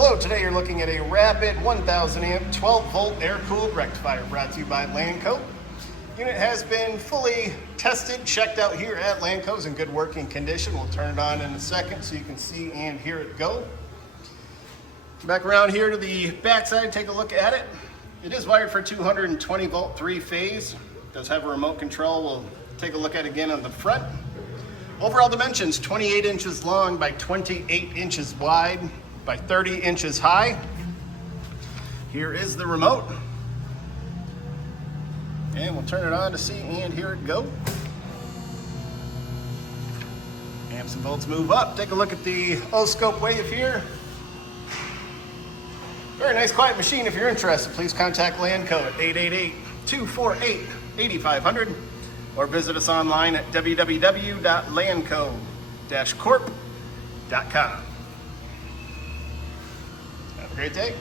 Hello, today you're looking at a rapid 1000 amp 12 volt air-cooled rectifier brought to you by Lanco. Unit has been fully tested, checked out here at Lanco's in good working condition. We'll turn it on in a second so you can see and hear it go. Back around here to the back side, take a look at it. It is wired for 220 volt 3-phase. It does have a remote control. We'll take a look at it again on the front. Overall dimensions, 28 inches long by 28 inches wide by 30 inches high. Here is the remote. And we'll turn it on to see and hear it go. Amps and volts move up. Take a look at the oscilloscope wave here. Very nice quiet machine. If you're interested, please contact Lanco at 888-248-8500 or visit us online at www.lanco-corp.com. Have a great day.